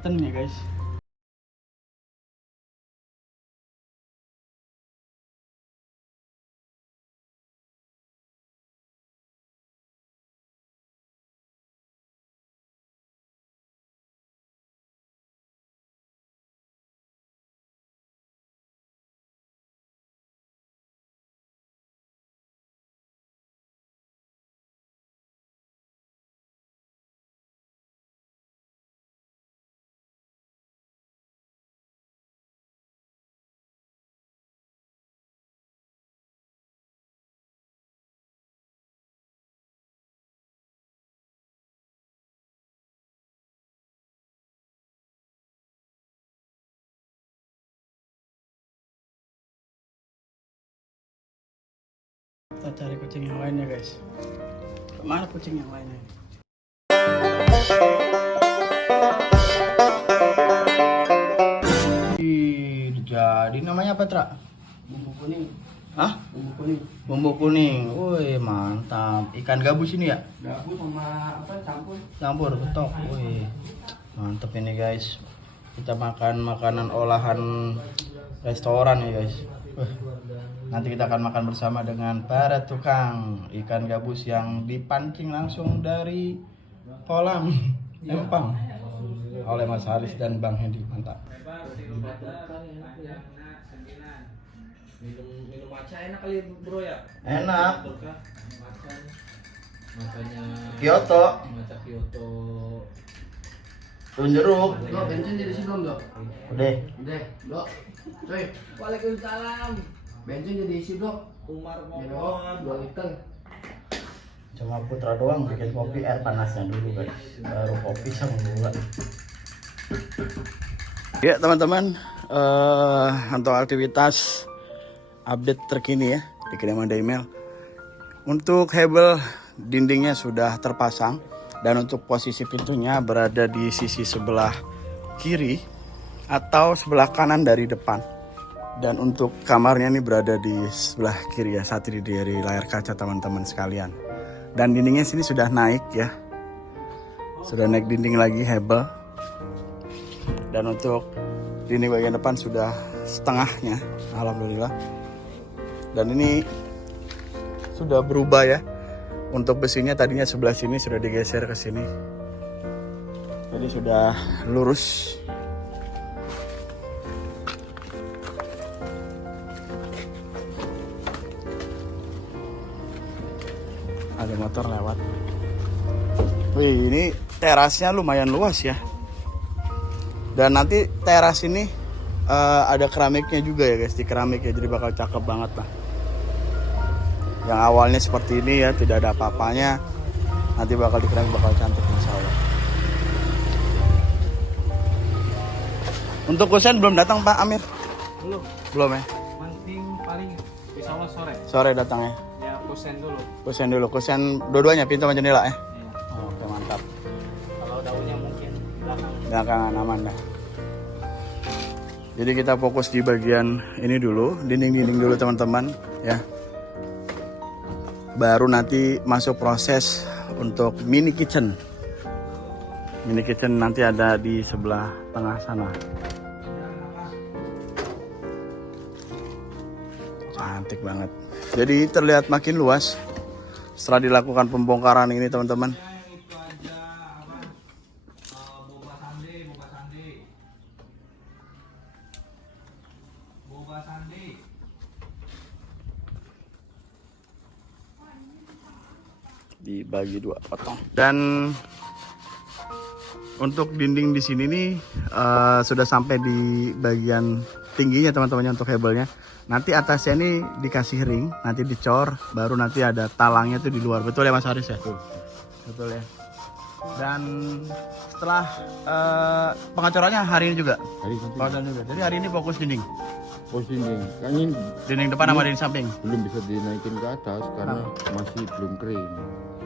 Ya guys. Kita cari kucing yang lainnya guys. Kemana kucing yang lainnya? Jadi namanya apa, Tra? Bumbu kuning. Hah? Bumbu kuning. Bumbu kuning. Woi, mantap. Ikan gabus ini ya? Gabus sama apa campur? Campur betok. Woi. Mantap ini guys. Kita makan makanan olahan restoran ya guys. Nanti kita akan makan bersama dengan para tukang ikan gabus yang dipancing langsung dari kolam empang oleh Mas Haris dan Bang Hedi. Mantap. Minum matcha enak kali bro ya? Enak. Matchanya Kyoto. matcha Kyoto. Daun jeruk. Dok, bensin jadi sih belum, Dok? Udah. Udah, Dok. Coy. Waalaikumsalam. Bensin jadi isi, Dok. Umar mohon 2 liter. Cuma Putra doang bikin kopi air panasnya dulu guys. Baru kopi sama gula. Ya teman-teman, untuk aktivitas update terkini ya di Kediaman Daimel. Untuk hebel dindingnya sudah terpasang dan untuk posisi pintunya berada di sisi sebelah kiri atau sebelah kanan dari depan. Dan untuk kamarnya ini berada di sebelah kiri ya, saat ini dari layar kaca teman-teman sekalian. Dan dindingnya sini sudah naik ya, sudah naik dinding lagi hebel. Dan untuk dinding bagian depan sudah setengahnya, alhamdulillah. Dan ini sudah berubah ya. Untuk besinya tadinya sebelah sini sudah digeser ke sini. Jadi sudah lurus. Ada motor lewat. Wih, ini terasnya lumayan luas ya. Dan nanti teras ini ada keramiknya juga ya guys, di keramik ya, jadi bakal cakep banget lah. Yang awalnya seperti ini ya, tidak ada apa-apanya, nanti bakal di keramik bakal cantik insya Allah. Untuk kusen belum datang Pak Amir? Belum ya? Penting paling insya Allah sore. Sore datang ya? Ya, kusen dulu. Kusen dulu, kusen dua-duanya pintu sama jendela ya? Iya. Oke mantap. Kalau daunnya mungkin belakang. Belakangan aman dah. Jadi kita fokus di bagian ini dulu, dinding-dinding dulu teman-teman ya. Baru nanti masuk proses untuk mini kitchen. Mini kitchen nanti ada di sebelah tengah sana. Cantik banget. Jadi terlihat makin luas setelah dilakukan pembongkaran ini teman-teman. Dibagi 2 potong. Dan untuk dinding di sini nih sudah sampai di bagian tingginya teman-teman untuk hebelnya. Nanti atasnya ini dikasih ring, nanti dicor, baru nanti ada talangnya tuh di luar. Betul ya Mas Haris ya? Betul ya. Dan setelah pengecorannya hari ini juga. Pengecoran juga. Jadi hari ini fokus dinding. Fokus dinding. Kan ini Dinding depan sama dinding samping. belum bisa dinaikin ke atas karena masih belum kering.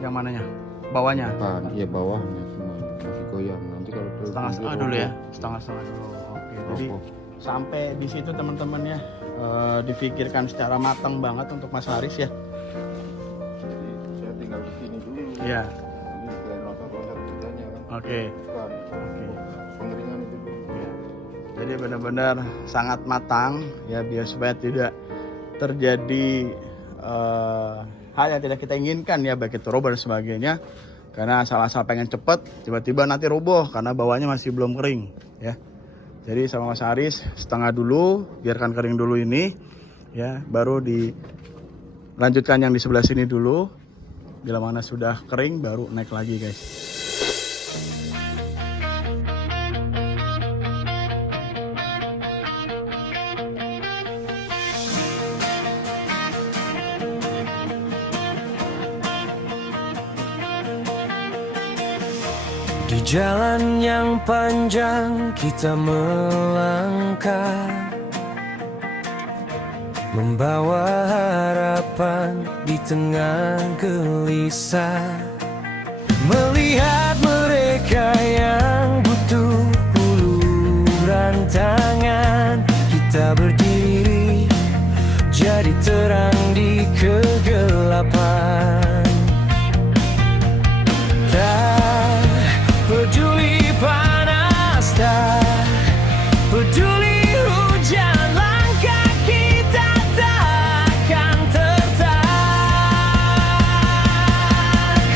Yang mananya? Bawahnya. Depan, iya bawahnya cuma masih goyang. Nanti kalau Setengah-setengah dulu ya. Setengah-setengah dulu. Oke. Jadi sampai di situ teman-teman ya, difikirkan secara matang banget untuk Mas Haris ya. Jadi saya tinggal di sini dulu. Iya. Ini selain loncat-loncat kitanya kan. Oke. Bukan. Oke. Pengeringan itu Jadi benar-benar sangat matang ya, biar supaya tidak terjadi hal yang tidak kita inginkan ya, baik itu roboh dan sebagainya. Karena asal-asal pengen cepet, tiba-tiba nanti roboh karena bawahnya masih belum kering ya. Jadi sama Mas Aris setengah dulu, biarkan kering dulu ini ya, baru dilanjutkan yang di sebelah sini dulu. Bila mana sudah kering baru naik lagi guys. Di jalan yang panjang kita melangkah, membawa harapan di tengah gelisah. Melihat mereka yang butuh uluran tangan, kita berdiri jadi terang di kegelapan. Tak peduli panas, tak peduli hujan, langkah kita takkan tertak.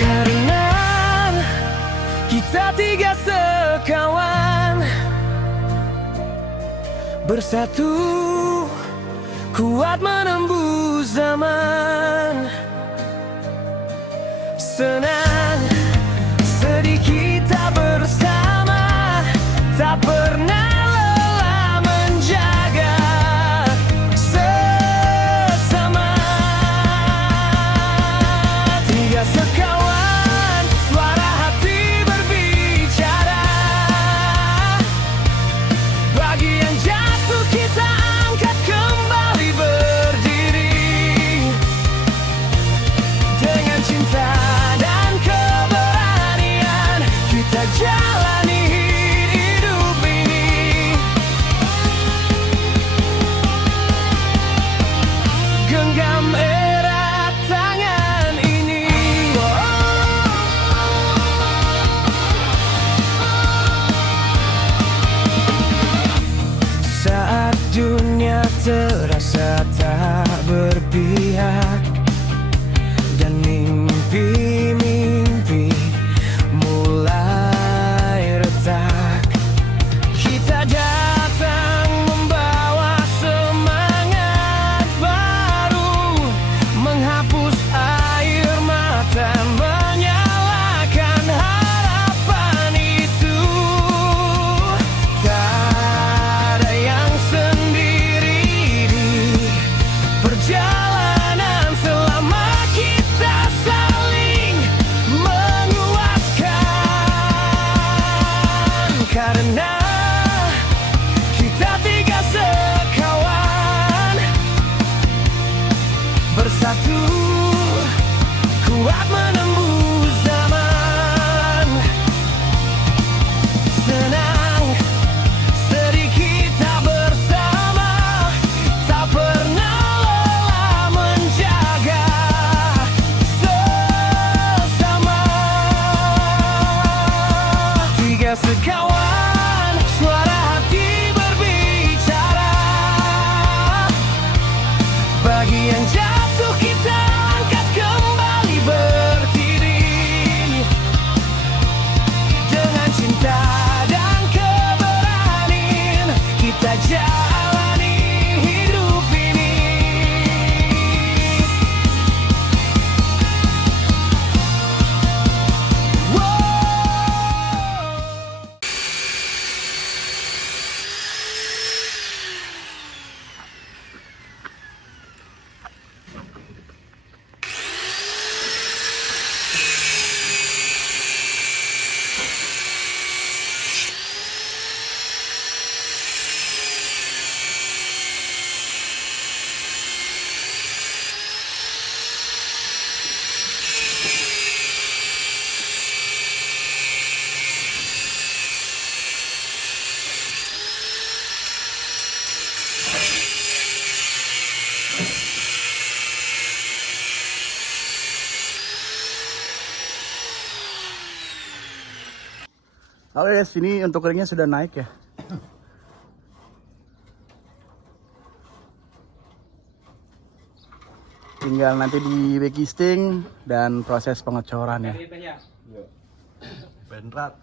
Karena kita tiga sekawan, bersatu kuat menembus zaman. Senang sedih kita bersama, tak pernah lelah menjaga sesama. Tiga sekawan, suara hati berbicara. Bagi yang jatuh kita angkat kembali berdiri. Dengan cinta dan keberanian kita jalani hidup ini. Genggam erat tangan ini. Saat dunia terasa tak berpihak dan mimpi-mimpi mulai retak, kita datang membawa semangat baru, menghapus air mata, menyalakan harapan itu. Tak ada yang sendiri di perjalanan selama kita saling menguatkan. Karena kita tiga sekawan, bersatu kuat menembus zaman. Senang sedih kita bersama, tak pernah lelah menjaga sesama. Tiga sekawan, suara hati berbicara. Bagi yang jatuh kita angkat kembali berdiri. Dengan cinta dan keberanian kita jalani hidup ini. Oke guys, ini untuk keringnya sudah naik ya. tinggal nanti di backisting dan proses pengecoran ya. Benrat.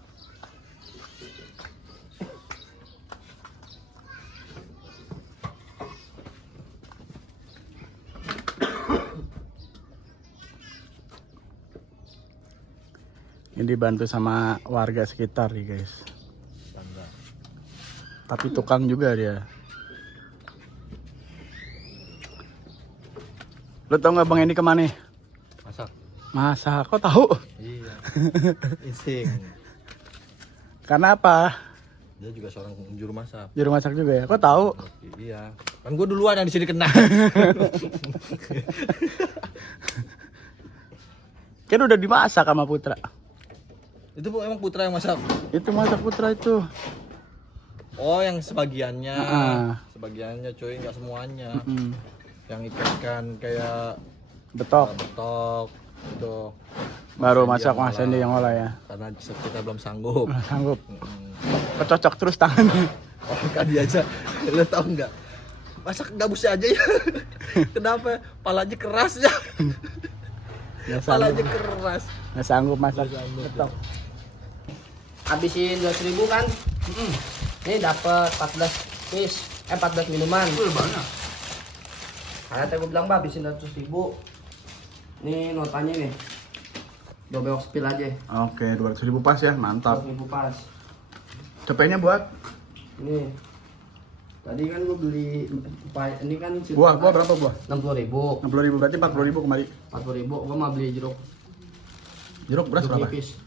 Ini dibantu sama warga sekitar nih guys. Tapi tukang juga dia. Lo tau nggak Bang ini kemana? Masak. Masak, kok tahu? Iya. Insting. Karena apa? Dia juga seorang juru masak. Juru masak juga ya? Kok tahu? Iya. Kan gue duluan yang di sini kena. Kan udah dimasak sama Putra. Itu emang Putra yang masak. Itu masak Putra itu. Oh, yang sebagiannya. Ah. Sebagiannya cuy, nggak semuanya. Mm. Yang ikan kayak Betok. betok itu. Baru Mas masak Randy Mas Randy yang olah ya. Karena kita belum sanggup. Sanggup. Mm. Kecocok terus tangannya. Oh, kali aja. Lo tau nggak? Masak gabusnya aja ya. Kenapa? Palanya keras ya. Nggak Palanya sanggup. keras. Nggak sanggup masak. Nggak sanggup, Betok. Habisin 2.000 kan? Ini dapat 14 minuman. Banyak. Karena tadi gue bilang, habisin 200.000. Ini notanya nih. 2 bewok spill aja. Oke, 200.000 pas ya, mantap. 200.000 pas. Cepetnya buat Ini. Tadi kan gue beli ini kan buah berapa buah? 60.000. 60.000 berarti 40.000 kembali. 40.000. Gue mau beli jeruk. Jeruk beras berapa? Nipis.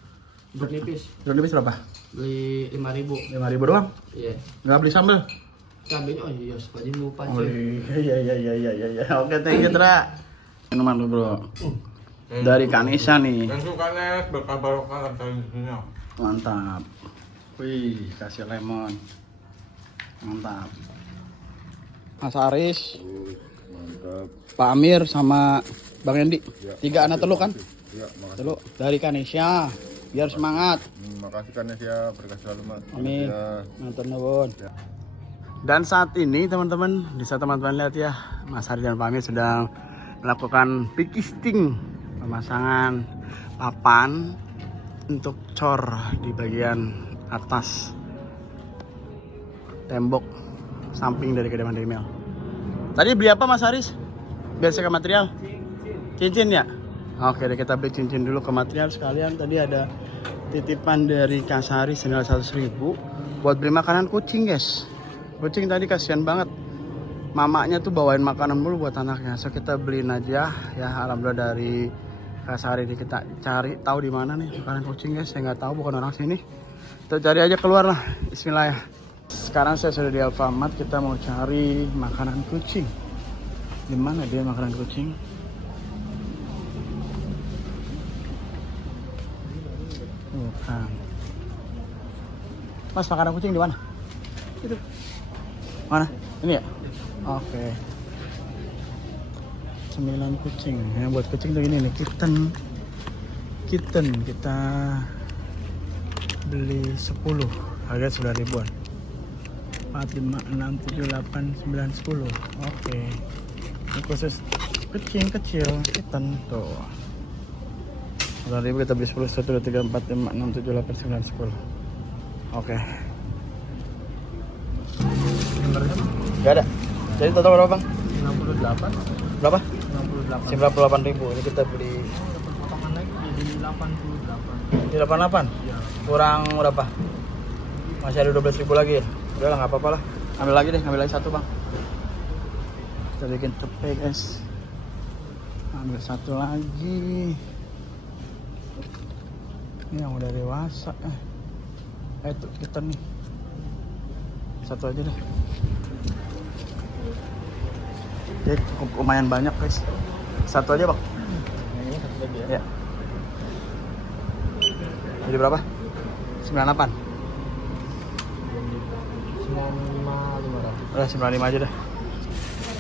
Jeruk nipis. Jeruk nipis berapa? Beli 5.000. 5.000 doang? Iya. Nggak beli sambal? Cabenya oh iya, sepadi lupa Oh cuy. iya. Oke, thank you Tra. Minuman lu bro. Dari Kanisa nih. Yang sukanya berkabar-kabar dari sini. Mantap. Wih, kasih lemon. Mantap. Mas Aris, Mantap. Pak Amir sama Bang Endi. Ya. 3 anak telu kan? Ya, makasih. Telu dari Kanisa. Biar semangat. Makasih kan ya, berkah selalu Mak. Amin. Ya. Matur nuwun. Ya. Dan saat ini teman-teman, bisa teman-teman lihat ya, Mas Aris dan Pak Amir sedang melakukan pikisting, pemasangan papan untuk cor di bagian atas tembok samping dari kediaman Demel. Tadi beli apa Mas Aris? Biar saya ke material. Cincin ya? Oke deh, kita beli cincin dulu ke material sekalian. Tadi ada titipan dari Kak Sari senilai 100.000 buat beli makanan kucing guys. Kucing tadi kasihan banget. Mamanya tuh bawain makanan dulu buat anaknya. So kita beliin aja ya, alhamdulillah dari Kak Sari. Kita cari tahu di mana nih makanan kucing guys. Saya nggak tahu, bukan orang sini. Kita cari aja keluar lah. Bismillah ya. Sekarang saya sudah di Alfamart. Kita mau cari makanan kucing. Di mana dia makanan kucing? Bukan. Mas, makanan kucing di mana? Itu. Mana? Ini ya? Oke. 9 kucing. Yang buat kucing tuh ini nih, kitten. Kitten kita beli 10. Harga 9.000-an. 4, 5, 6, 7, 8, 9, 10. Oke. Ini khusus kucing kecil, kitten tuh. 9.000 kita beli 10, 1, 2, 3, 4, 5, 6, 7, 8, 9, 10. Oke. Gak ada. Jadi total berapa bang? 68. Berapa? 68. 98.000. Ini kita beli. Potongan lagi jadi 88. Ini 88? Iya. Kurang berapa? Masih ada 12.000 lagi ya? Udah lah, nggak apa-apa lah. Ambil lagi deh, ambil lagi satu bang. Kita bikin tepe guys. Ambil satu lagi. Ini yang udah dewasa. Itu kita nih. Satu aja deh. Oke, cukup lumayan banyak guys. Satu aja bang. Ini satu lagi ya. Ya. Jadi berapa? 98. 95. Udah 95 aja dah.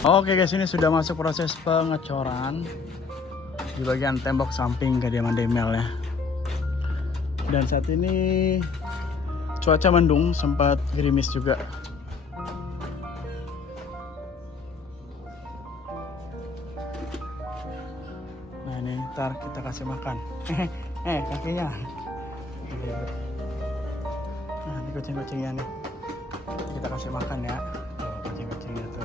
Oke guys, ini sudah masuk proses pengecoran di bagian tembok samping kediaman Demel ya. Dan saat ini cuaca mendung, sempat gerimis juga. Nah ini ntar kita kasih makan. Kakinya. Nah ini kucing-kucingnya nih. Kita kasih makan ya. Tuh, kucing-kucingnya tuh.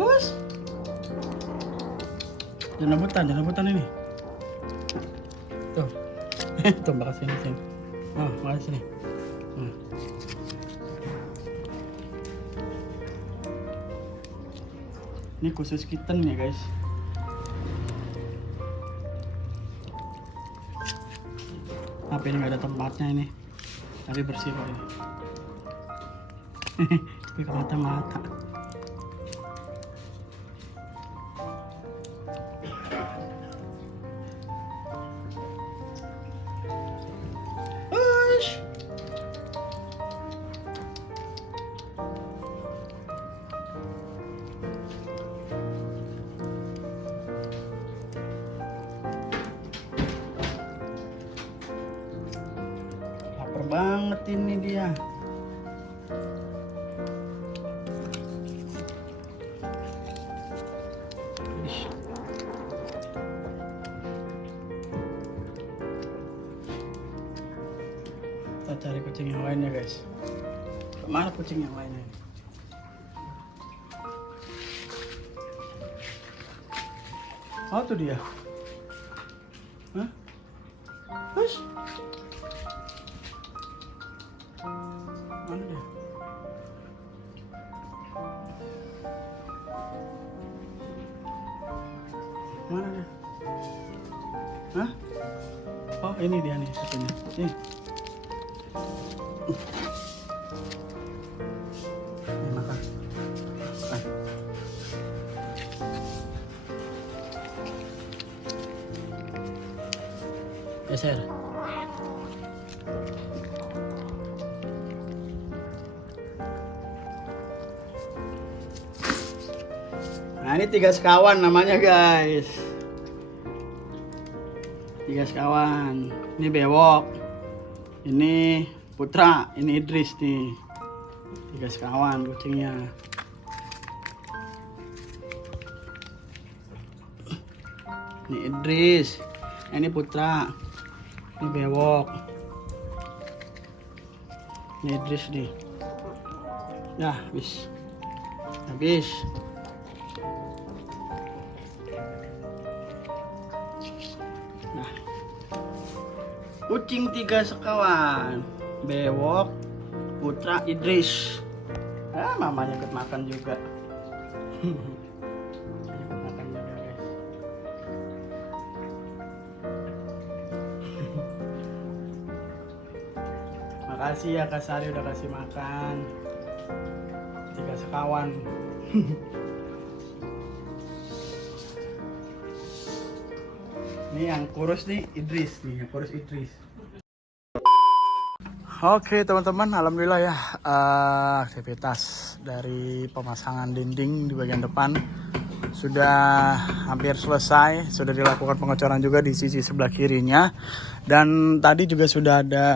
Push. Jangan rebutan ini. Tuh. Tuh mbak sini sini. Oh, mbak sini. Ini khusus kitten ya guys. Tapi ini nggak ada tempatnya ini. Tapi bersih kok ini. Tapi ke mata-mata. Lapar banget ini dia. Ish. Kita cari kucing yang lainnya guys. Kemana kucing yang lainnya? Oh tuh dia. Hah? Hush. Mana dia? Mana dia? Hah? Oh ini dia nih satunya. Nih. Ini makan. Makan. Geser. Nah ini 3 sekawan namanya guys. 3 sekawan. Ini Bewok. Ini Putra. Ini Idris nih. 3 sekawan kucingnya. Ini Idris. Ini Putra. Ini Bewok. Ini Idris nih. Dah habis. Habis. Nah, kucing 3 sekawan, Bewok, Putra, Idris. Mamanya ikut makan juga. Ikut makan juga guys. Makasih ya Kak Sari udah kasih makan. 3 sekawan. Ini yang kurus nih Idris nih, yang kurus Idris. Oke teman-teman, alhamdulillah ya aktivitas dari pemasangan dinding di bagian depan sudah hampir selesai. Sudah dilakukan pengecoran juga di sisi sebelah kirinya. Dan tadi juga sudah ada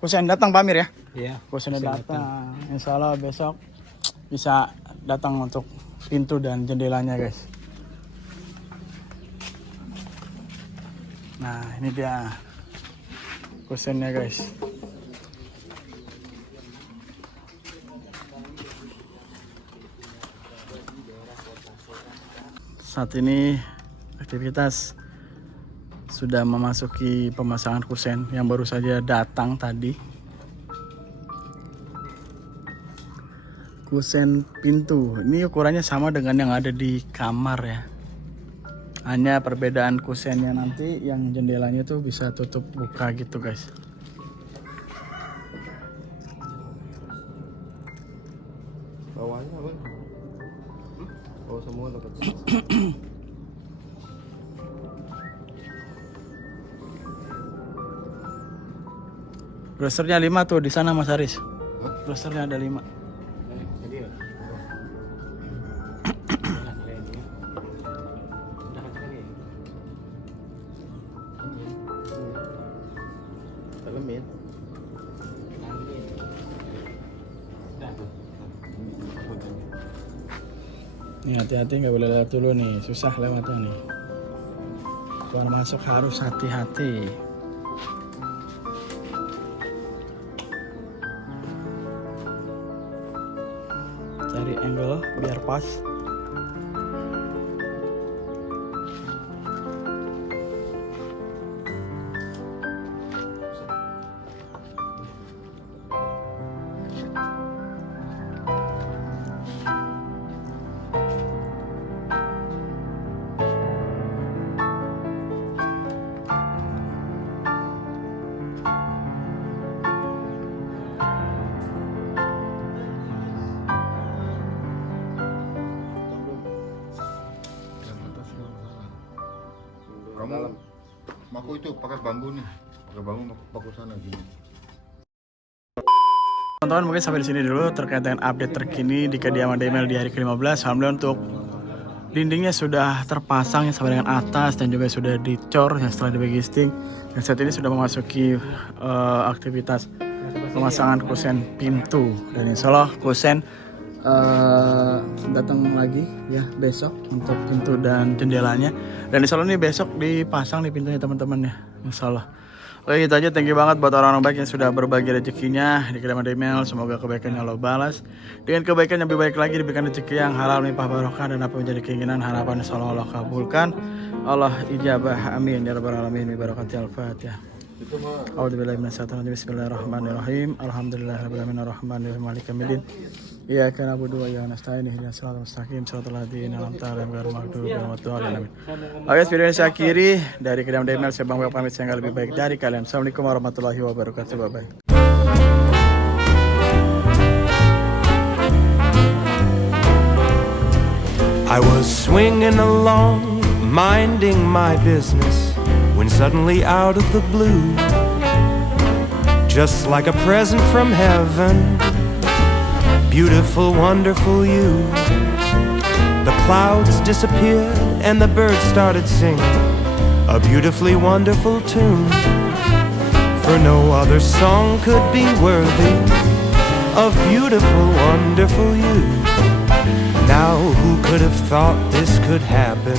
kusen datang Pak Amir ya? Iya. Kusen datang. Insya Allah besok bisa datang untuk pintu dan jendelanya guys. Nah ini dia kusennya guys. Saat ini aktivitas sudah memasuki pemasangan kusen yang baru saja datang tadi. Kusen pintu ini ukurannya sama dengan yang ada di kamar ya. Hanya perbedaan kusennya nanti yang jendelanya tuh bisa tutup buka gitu guys. Bawahnya apa? Oh semua dapat. Browsernya 5 tuh di sana Mas Haris. Browsernya ada 5. Jadi ya. Nih hati-hati nggak boleh lewat dulu nih, susah lewatnya nih. Keluar masuk harus hati-hati. Cari angle biar pas. Kamu aku itu pakai bambu nih, pakai bambu pakai sana gini. Teman-teman mungkin sampai di sini dulu terkait dengan update terkini di kediaman Demel di hari ke-15. Alhamdulillah untuk dindingnya sudah terpasang sampai dengan atas dan juga sudah dicor yang setelah dibegisting. Dan saat ini sudah memasuki aktivitas pemasangan kusen pintu. Dan insya Allah kusen datang lagi ya besok untuk pintu dan jendelanya. Dan insya Allah ini besok dipasang di pintunya teman-teman ya, insya Allah. Oke, itu aja. Thank you banget buat orang-orang baik yang sudah berbagi rezekinya di kediaman Demel. Semoga kebaikannya Allah balas dengan kebaikan yang lebih baik lagi, diberikan rezeki yang halal, melimpah barokah, dan apa menjadi keinginan harapan insya Allah kabulkan. Allah ijabah, amin ya rabbal alamin. Bi barakatil Fatihah. A'udzubillahi minasyaitonir rajim. Bismillahirrahmanirrahim. Alhamdulillahirabbil alamin arrahmanirrahim maliki yaumiddin. Iyyaka na'budu wa iyyaka nasta'in ihdinas siratal mustaqim siratal ladzina an'amta 'alaihim ghairil maghdubi 'alaihim waladdallin. Oke, video saya akhiri dari kediaman Demel. Saya Bang Wel pamit, saya lebih baik dari kalian. Assalamualaikum warahmatullahi wabarakatuh. Bye bye. I was swinging along, minding my business, when suddenly out of the blue, just like a present from heaven, beautiful, wonderful you. The clouds disappeared and the birds started singing a beautifully wonderful tune. For no other song could be worthy of beautiful, wonderful you. Now who could have thought this could happen?